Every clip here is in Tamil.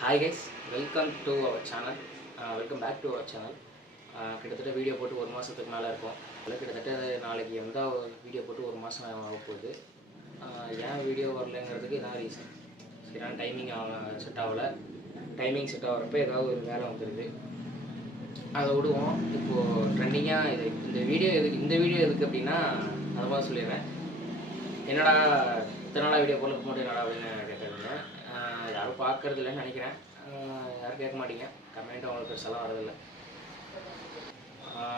Hi guys, welcome to our channel. Welcome back to our channel. கிட்டத்தட்ட வீடியோ போட்டு ஒரு மாதத்துக்கு மேலே இருக்கும். அதில் கிட்டத்தட்ட நாளைக்கு வந்தால் வீடியோ போட்டு ஒரு மாதம் ஆக போகுது. ஏன் வீடியோ வரலைங்கிறதுக்கு இதான் ரீசன். சரியான டைமிங் செட் ஆகலை. டைமிங் செட் ஆகிறப்ப ஏதாவது ஒரு வேலை வந்துடுது, அதை விடுவோம். இப்போது ட்ரெண்டிங்காக இந்த வீடியோ எதுக்கு அப்படின்னா அதை மாதிரி சொல்லிடுறேன். என்னடா இத்தனை நாளாக வீடியோ போல போட்டு என்னடா அப்படின்னு கேட்டாங்க. யாரும் பார்க்கறது இல்லைன்னு நினைக்கிறேன். யாரும் கேட்க மாட்டீங்க, கமெண்ட் அவங்களுக்கு பெருசெல்லாம் வரதில்லை.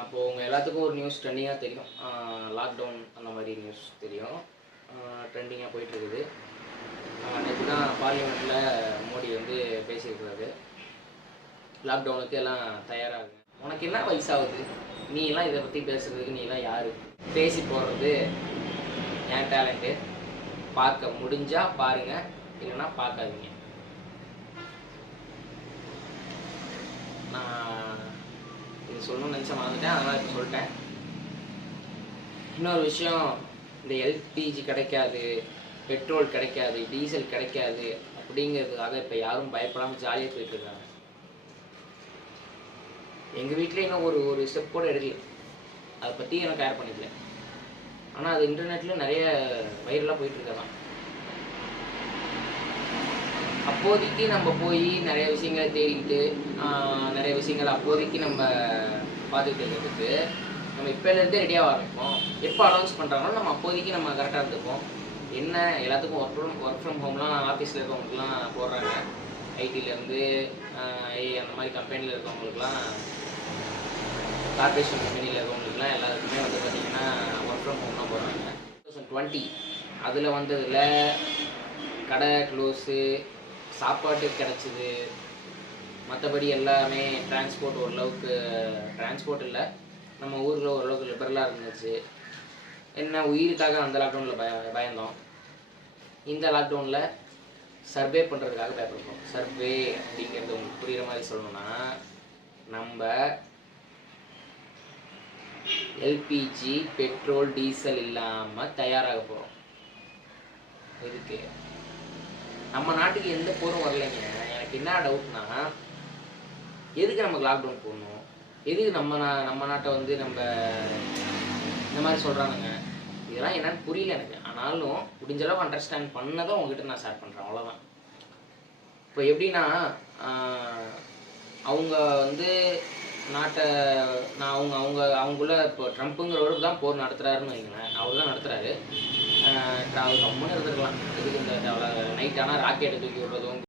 இப்போது உங்கள் எல்லாத்துக்கும் ஒரு நியூஸ் ட்ரெண்டிங்காக தெரியும். லாக்டவுன் அந்த மாதிரி நியூஸ் தெரியும், ட்ரெண்டிங்காக போயிட்டுருக்குது. நேற்று தான் பார்லிமெண்ட்டில் மோடி வந்து பேசியிருக்கிறாரு, லாக்டவுனுக்கு எல்லாம் தயாராகுங்க. உனக்கு என்ன வயசாகுது, நீ எல்லாம் இதை பற்றி பேசுகிறதுக்கு நீ எல்லாம் யார்? பேசி போடுறது என் டேலண்ட்டு. பார்க்க முடிஞ்சால் பாருங்கள், இல்லைன்னா பார்க்காதீங்க. நான் இது சொல்லணும்னு நினச்சா மறந்துட்டேன், அதனால் இப்போ சொல்லிட்டேன். இன்னொரு விஷயம், இந்த எல்பிஜி கிடைக்காது, பெட்ரோல் கிடைக்காது, டீசல் கிடைக்காது அப்படிங்கிறதுக்காக இப்போ யாரும் பயப்படாமல் ஜாலியாக போயிட்டுருக்காங்க. எங்கள் வீட்டில் இன்னும் ஒரு ஸ்டெப் கூட எடுக்கல, அதை பற்றி எனக்கு கேர் பண்ணிக்கல. ஆனால் அது இன்டர்நெட்டில் நிறைய வைரலாக போயிட்டுருக்கலாம். அப்போதைக்கு நம்ம போய் நிறைய விஷயங்களை தேடிக்கிட்டு நிறைய விஷயங்களை அப்போதைக்கு நம்ம பார்த்துக்கிட்டு இருக்கிறதுக்கு நம்ம இப்போலேருந்தே ரெடியாக ஆரம்பிப்போம். எப்போ அனௌன்ஸ் பண்ணுறாங்களோ நம்ம அப்போதைக்கு நம்ம கரெக்டாக இருந்துப்போம். என்ன எல்லாத்துக்கும் ஒர்க் ஃப்ரம் ஹோம்லாம் ஆஃபீஸில் இருக்கவங்களுக்குலாம் போடுறாங்க. ஐடியிலேருந்து அந்த மாதிரி கம்பெனியில் இருக்கவங்களுக்குலாம், கார்பரேஷன் கம்பெனியில் இருக்கவங்களுக்குலாம் எல்லாருக்குமே வந்து பார்த்திங்கன்னா ஒர்க் ஃப்ரம் ஹோம்லாம் போடுறாங்க. 2020 அதில் வந்ததில் கடை க்ளோஸு, சாப்பாட்டு கிடச்சிது, மற்றபடி எல்லாமே டிரான்ஸ்போர்ட் ஓரளவுக்கு, டிரான்ஸ்போர்ட் இல்லை, நம்ம ஊரில் ஓரளவுக்கு லிபரலாக இருந்துச்சு. என்ன உயிருக்காக அந்த லாக்டவுனில் பயந்தோம். இந்த லாக்டவுனில் சர்வே பண்ணுறதுக்காக பயப்படுறோம். சர்வே அப்படிங்கிறது உங்களுக்கு புரிகிற மாதிரி சொல்லணும்னா, நம்ம எல்பிஜி, பெட்ரோல், டீசல் இல்லாமல் தயாராக போகிறோம். இதுக்கு நம்ம நாட்டுக்கு எந்த போரும் வரலைங்க. எனக்கு என்ன டவுட்னா, எதுக்கு நமக்கு லாக்டவுன் போடணும்? எதுக்கு நம்ம நாட்டை வந்து நம்ம இந்த மாதிரி சொல்கிறானுங்க? இதெல்லாம் என்னன்னு புரியல எனக்கு. ஆனாலும் முடிஞ்சளவு அண்டர்ஸ்டாண்ட் பண்ணதான் உங்ககிட்ட நான் ஷேர் பண்ணுறேன், அவ்வளோதான். இப்போ எப்படின்னா, அவங்க வந்து நாட்டை அவங்களுக்குள்ள இப்போ ட்ரம்ப்புங்கிறவருக்கு தான் போர் நடத்துகிறாருன்னு வைங்களேன். அவர் தான் நடத்துகிறாரு. அவர் கம்முன்னு இருந்துருக்கலாம். எதுக்கு இந்த நைட் ஆனால் ராக்கெட்டை தூக்கி விடுறதும்